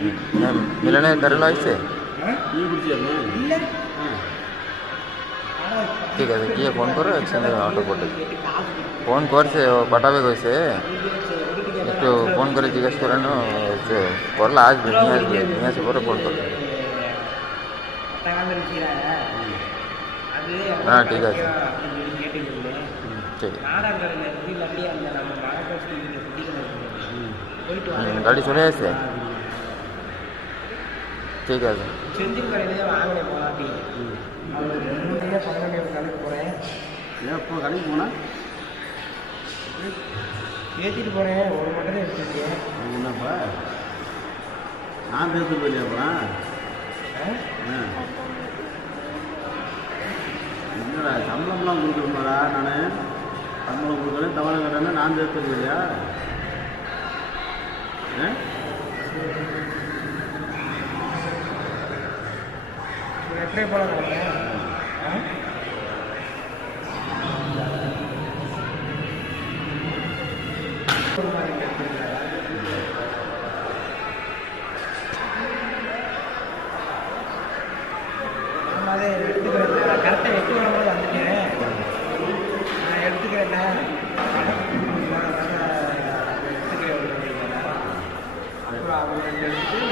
मिलने करेला ऐसे ठीक है किए फोन करो एक संगे ऑटो कोटे फोन कर से पटाबे कैसे एक फोन कर जिज्ञास करें करला आज निया से फोन कर हाँ ठीक है ठीक है गाड़ी सुने ऐसे ठीक है எப்போ கடைக்கு போனால் ஏற்றிட்டு போகிறேன் ஒரு மட்டும் தான் எடுத்துருக்கேன் என்னப்பா நான் பேச போயிலையாப்பா என்னடா சம்பளம்லாம் கொடுக்குறோம்டா நான் சம்பளம் கொடுக்குறேன் தவணை கட்டணே நான் பேச போயிலையா எட்டரை போல கிடப்பேன் அதே எடுத்துக்கிறேன் கரெக்டாக 8 வரும்போது வந்துட்டேன் நான் எடுத்துக்கிறேன்ல எடுத்துக்கிறேன் அப்புறம் அவங்க எடுத்துட்டு